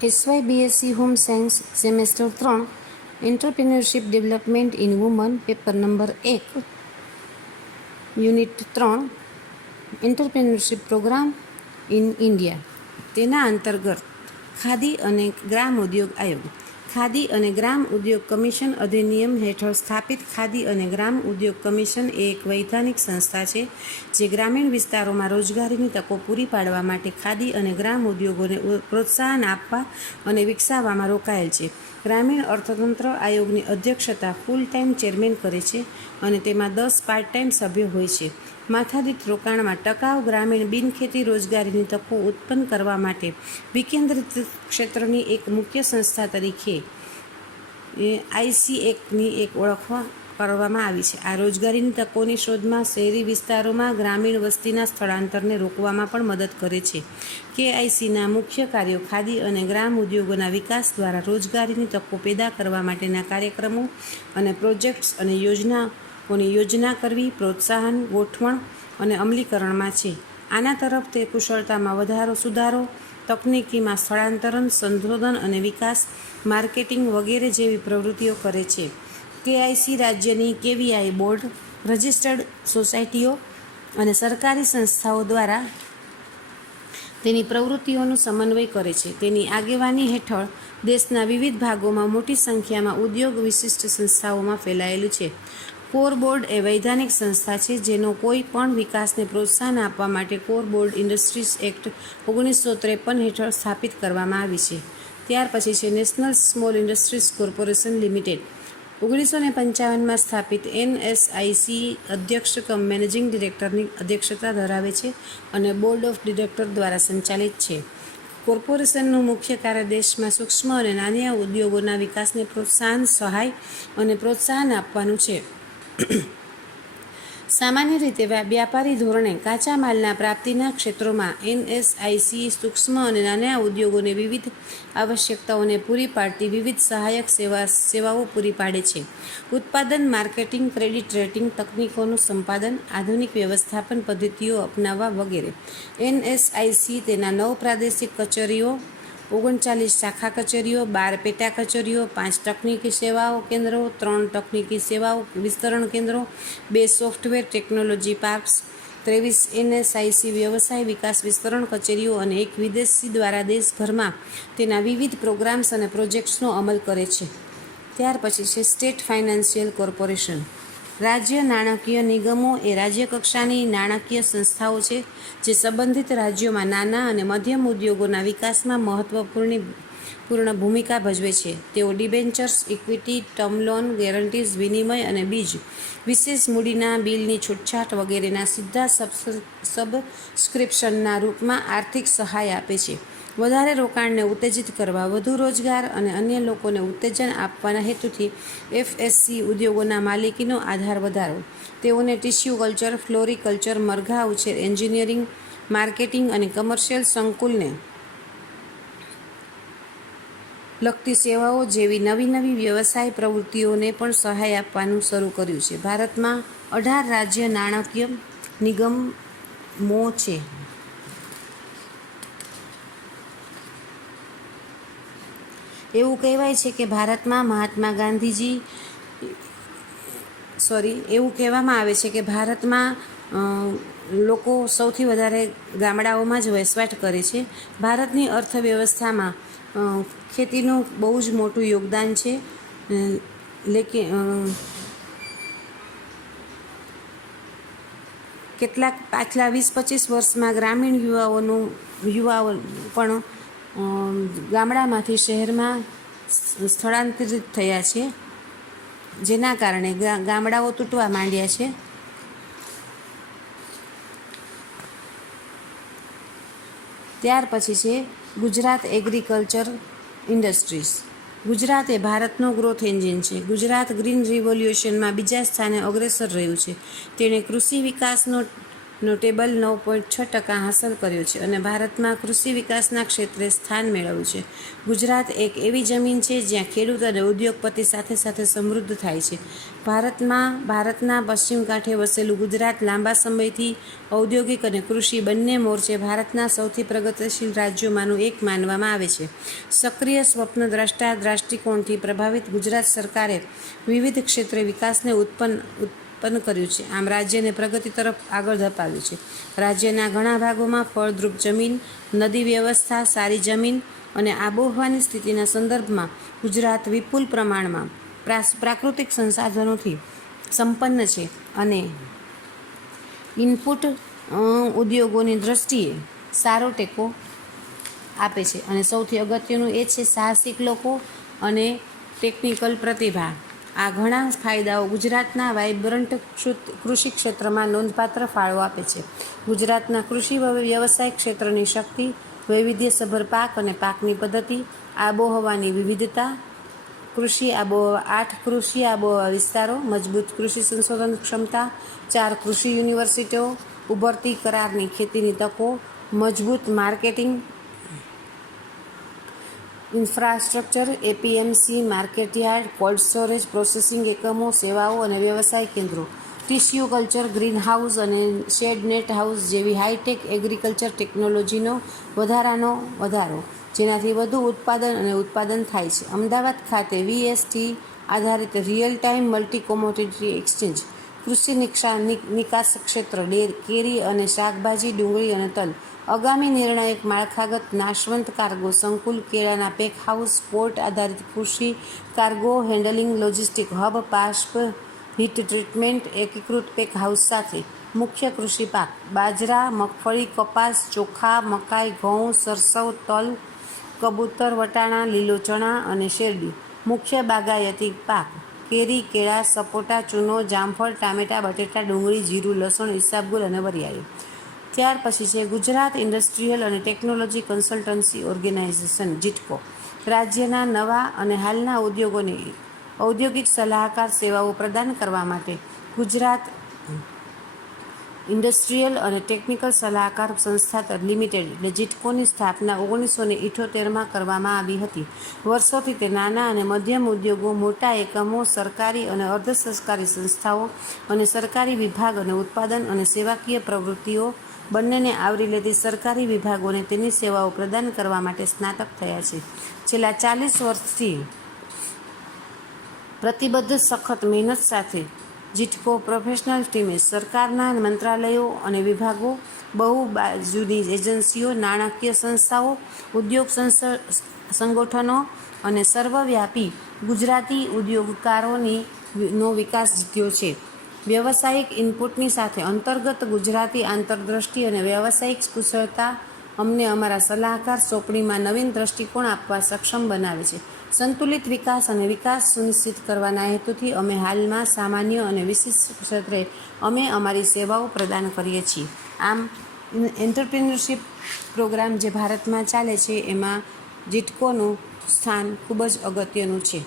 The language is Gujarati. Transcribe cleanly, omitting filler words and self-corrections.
SYBSc home science semester 3 entrepreneurship development in women paper number 1 unit 3 entrepreneurship programme in India. તેના અંતર્ગત ખાદી અને ગ્રામ ઉદ્યોગ આયોગ ખાદી અને ગ્રામ ઉદ્યોગ કમિશન અધિનિયમ હેઠળ સ્થાપિત ખાદી અને ગ્રામ ઉદ્યોગ કમિશન એ એક વૈધાનિક સંસ્થા છે જે ગ્રામીણ વિસ્તારોમાં રોજગારીની તકો પૂરી પાડવા માટે ખાદી અને ગ્રામ ઉદ્યોગોને પ્રોત્સાહન આપવા અને વિકસાવવામાં રોકાયેલ છે. ગ્રામીણ અર્થતંત્ર આયોગની અધ્યક્ષતા ફૂલ ટાઈમ ચેરમેન કરે છે અને તેમાં 10 પાર્ટ ટાઈમ સભ્યો હોય છે. માથાદીઠ રોકાણમાં ટકાઉ ગ્રામીણ બિનખેતી રોજગારીની તકો ઉત્પન્ન કરવા માટે વિકેન્દ્રિત ક્ષેત્રની એક મુખ્ય સંસ્થા તરીકે ICACની એક ઓળખ કરવામાં આવી છે. આ રોજગારીની તકોની શોધમાં શહેરી વિસ્તારોમાં ગ્રામીણ વસ્તીના સ્થળાંતરને રોકવામાં પણ મદદ કરે છે. KICના મુખ્ય કાર્યો ખાદી અને ગ્રામ ઉદ્યોગોના વિકાસ દ્વારા રોજગારીની તકો પેદા કરવા માટેના કાર્યક્રમો અને પ્રોજેક્ટ્સ અને યોજનાઓની યોજના કરવી, પ્રોત્સાહન, ગોઠવણ અને અમલીકરણમાં છે. આના તરફ તે કુશળતામાં સુધારો, તકનીકીમાં સ્થળાંતરણ, સંશોધન અને વિકાસ, માર્કેટિંગ વગેરે જેવી પ્રવૃત્તિઓ કરે છે. KIC રાજ્યની KVI બોર્ડ, રજિસ્ટર્ડ સોસાયટીઓ અને સરકારી સંસ્થાઓ દ્વારા તેની પ્રવૃત્તિઓનું સમન્વય કરે છે. તેની આગેવાની હેઠળ દેશના વિવિધ ભાગોમાં મોટી સંખ્યામાં ઉદ્યોગ વિશિષ્ટ સંસ્થાઓમાં ફેલાયેલું છે. કોર બોર્ડ એ વૈધાનિક સંસ્થા છે જેનો કોઈ પણ વિકાસને પ્રોત્સાહન આપવા માટે કોર બોર્ડ ઇન્ડસ્ટ્રીઝ એક્ટ 1953 હેઠળ સ્થાપિત કરવામાં આવી છે. ત્યાર પછી છે national small industries corporation limited. 1955માં સ્થાપિત NSIC અધ્યક્ષ કમ મેનેજિંગ ડિરેક્ટરની અધ્યક્ષતા ધરાવે છે અને બોર્ડ ઓફ ડિરેક્ટર દ્વારા સંચાલિત છે. કોર્પોરેશનનું મુખ્ય કાર્ય દેશમાં સૂક્ષ્મ અને નાના ઉદ્યોગોના વિકાસને પ્રોત્સાહન, સહાય અને પ્રોત્સાહન આપવાનું છે. સામાન્ય રીતે વ્યાપારી ધોરણે કાચા માલના પ્રાપ્તિના ક્ષેત્રોમાં NSIC સૂક્ષ્મ અને નાના ઉદ્યોગોને વિવિધ આવશ્યકતાઓને પૂરી પાડતી વિવિધ સહાયક સેવાઓ પૂરી પાડે છે. ઉત્પાદન, માર્કેટિંગ, ક્રેડિટ રેટિંગ, તકનીકોનું સંપાદન, આધુનિક વ્યવસ્થાપન પદ્ધતિઓ અપનાવવા વગેરે. NSIC તેના 9 પ્રાદેશિક કચેરીઓ, 39 શાખા કચેરીઓ, 12 પેટા કચેરીઓ, 5 તકનીકી સેવાઓ કેન્દ્રો, 3 તકનીકી સેવાઓ વિસ્તરણ કેન્દ્રો, 2 સોફ્ટવેર ટેકનોલોજી પાર્ક્સ, 23 NSIC વ્યવસાય વિકાસ વિસ્તરણ કચેરીઓ અને 1 વિદેશી દ્વારા દેશભરમાં તેના વિવિધ પ્રોગ્રામ્સ અને પ્રોજેક્ટ્સનો અમલ કરે છે. ત્યાર પછી છે સ્ટેટ ફાઇનાન્શિયલ કોર્પોરેશન. રાજ્ય નાણાકીય નિગમો એ રાજ્ય કક્ષાની નાણાકીય સંસ્થાઓ છે જે સંબંધિત રાજ્યોમાં નાના અને મધ્યમ ઉદ્યોગોના વિકાસમાં મહત્વપૂર્ણ ભૂમિકા ભજવે છે. તેઓ ડિબેન્ચર્સ, ઇક્વિટી, ટર્મ લોન, ગેરંટીઝ, વિનિમય અને બીજ, વિશેષ મૂડીના બિલની છૂટછાટ વગેરેના સીધા સબસ્ક્રિપ્શનના રૂપમાં આર્થિક સહાય આપે છે. વધારે રોકાણને ઉત્તેજિત કરવા, વધુ રોજગાર અને અન્ય લોકોને ઉત્તેજન આપવાના હેતુથી FSC ઉદ્યોગોના માલિકીનો આધાર વધારો. તેઓને ટિશ્યુ કલ્ચર, ફ્લોરિકલ્ચર, મરઘા ઉછેર, એન્જિનિયરિંગ, માર્કેટિંગ અને કમર્શિયલ સંકુલને લગતી સેવાઓ જેવી નવી વ્યવસાય પ્રવૃત્તિઓને પણ સહાય આપવાનું શરૂ કર્યું છે. ભારતમાં 18 રાજ્ય નાણાકીય નિગમો છે. એવું કહેવાય છે કે એવું કહેવામાં આવે છે કે ભારતમાં લોકો સૌથી વધારે ગામડાઓમાં જ વસવાટ કરે છે. ભારતની અર્થવ્યવસ્થામાં ખેતીનું બહુ જ મોટું યોગદાન છે. કેટલાક પાછલા 20-25 વર્ષમાં ગ્રામીણ યુવાઓ પણ ગામડામાંથી શહેરમાં સ્થળાંતરિત થયા છે, જેના કારણે ગામડાઓ તૂટવા માંડ્યા છે. ત્યાર પછી છે ગુજરાત એગ્રીકલ્ચર ઇન્ડસ્ટ્રીઝ. ગુજરાત એ ભારતનો ગ્રોથ એન્જિન છે. ગુજરાત ગ્રીન રિવોલ્યુશનમાં બીજા સ્થાને અગ્રેસર રહ્યું છે. તેણે કૃષિ વિકાસનો નોટેબલ 9.6% હાંસલ કર્યો છે અને ભારતમાં કૃષિ વિકાસના ક્ષેત્રે સ્થાન મેળવ્યું છે. ગુજરાત એક એવી જમીન છે જ્યાં ખેડૂત અને ઉદ્યોગપતિ સાથે સાથે સમૃદ્ધ થાય છે. ભારતના પશ્ચિમ કાંઠે વસેલું ગુજરાત લાંબા સમયથી ઔદ્યોગિક અને કૃષિ બંને મોરચે ભારતના સૌથી પ્રગતિશીલ રાજ્યોમાંનું એક માનવામાં આવે છે. સક્રિય સ્વપ્નદ્રષ્ટા દ્રષ્ટિકોણથી પ્રભાવિત ગુજરાત સરકારે વિવિધ ક્ષેત્રે વિકાસને ઉત્પન્ન કર્યું છે. આમ રાજ્યને પ્રગતિ તરફ આગળ ધપાવ્યું છે. રાજ્યના ઘણા ભાગોમાં ફળદ્રુપ જમીન, નદી વ્યવસ્થા, સારી જમીન અને આબોહવાની સ્થિતિના સંદર્ભમાં ગુજરાત વિપુલ પ્રમાણમાં પ્રાકૃતિક સંસાધનોથી સંપન્ન છે અને ઇનપુટ ઉદ્યોગોની દ્રષ્ટિએ સારો ટેકો આપે છે. અને સૌથી અગત્યનું એ છે સાહસિક લોકો અને ટેકનિકલ પ્રતિભા. આ ઘણા ફાયદાઓ ગુજરાતના વાઇબ્રન્ટ કૃષિ ક્ષેત્રમાં નોંધપાત્ર ફાળો આપે છે. ગુજરાતના કૃષિ વ્યવસાય ક્ષેત્રની શક્તિ, વૈવિધ્યસભર પાક અને પાકની પદ્ધતિ, આબોહવાની વિવિધતા, 8 કૃષિ આબોહવા વિસ્તારો, મજબૂત કૃષિ સંશોધન ક્ષમતા, 4 કૃષિ યુનિવર્સિટીઓ, ઉભરતી કરારની ખેતીની તકો, મજબૂત marketing infrastructure, APMC, market yard, cold storage, processing એકમો, સેવાઓ અને વ્યવસાય કેન્દ્રો, ટિશ્યુ કલ્ચર, ગ્રીન હાઉસ અને શેડ નેટ હાઉસ જેવી હાઈટેક એગ્રીકલ્ચર ટેકનોલોજીનો વધારો, જેનાથી વધુ ઉત્પાદન થાય છે. અમદાવાદ ખાતે વીએસટી આધારિત real time multi commodity exchange, કૃષિ નિકાસ ક્ષેત્ર, કેરી અને શાકભાજી, ડુંગળી અને તલ, આગામી નિર્ણાયક માળખાગત નાશવંત કાર્ગો સંકુલ, કેળાના પેક હાઉસ, પોર્ટ આધારિત કૃષિ કાર્ગો હેન્ડલિંગ લોજિસ્ટિક હબ, બાષ્પ હીટ ટ્રીટમેન્ટ એકીકૃત પેક હાઉસ સાથે મુખ્ય કૃષિ પાક બાજરા, મગફળી, કપાસ, ચોખા, મકાઈ, ઘઉં, સરસવ, તલ, કબૂતર, વટાણા, લીલો ચણા અને શેરડી. મુખ્ય બાગાયતી પાક કેરી, કેળા, સપોટા, ચૂનો, જામફળ, ટામેટા, બટેટા, ડુંગળી, જીરું, લસણ, ઈસબગુલ અને વરિયાળી. ત્યાર પછી છે ગુજરાત ઇન્ડસ્ટ્રીયલ અને ટેકનોલોજી કન્સલ્ટન્સી ઓર્ગેનાઇઝેશન જીટકો. રાજ્યના નવા અને હાલના ઉદ્યોગોને ઔદ્યોગિક સલાહકાર સેવાઓ પ્રદાન કરવા માટે ગુજરાત ઇન્ડસ્ટ્રીયલ અને ટેકનિકલ સલાહકાર સંસ્થા લિમિટેડ એટલે જીટકોની સ્થાપના 1978માં કરવામાં આવી હતી. વર્ષોથી તે નાના અને મધ્યમ ઉદ્યોગો, મોટા એકમો, સરકારી અને અર્ધ સરકારી સંસ્થાઓ અને સરકારી વિભાગ અને ઉત્પાદન અને સેવાકીય પ્રવૃત્તિઓ બંનેને આવરી લેતી સરકારી વિભાગોને તેની સેવાઓ પ્રદાન કરવા માટે સ્નાતક થયા છે. છેલ્લા 40 વર્ષથી પ્રતિબદ્ધ સખત મહેનત સાથે જીટકો પ્રોફેશનલ ટીમે સરકારના મંત્રાલયો અને વિભાગો, બહુબાજુની એજન્સીઓ, નાણાકીય સંસ્થાઓ, ઉદ્યોગ સંગઠનો અને સર્વવ્યાપી ગુજરાતી ઉદ્યોગકારોનો વિકાસ જીત્યો છે. વ્યવસાયિક ઇનપુટની સાથે અંતર્ગત ગુજરાતી આંતરદૃષ્ટિ અને વ્યાવસાયિક કુશળતા અમને અમારા સલાહકાર સોંપણીમાં નવીન દૃષ્ટિકોણ આપવા સક્ષમ બનાવે છે. સંતુલિત વિકાસ અને વિકાસ સુનિશ્ચિત કરવાના હેતુથી અમે હાલમાં સામાન્ય અને વિશિષ્ટ ક્ષેત્રે અમે અમારી સેવાઓ પ્રદાન કરીએ છીએ. આમ એન્ટરપ્રિન્યોરશિપ પ્રોગ્રામ જે ભારતમાં ચાલે છે એમાં જીટકોનું સ્થાન ખૂબ જ અગત્યનું છે.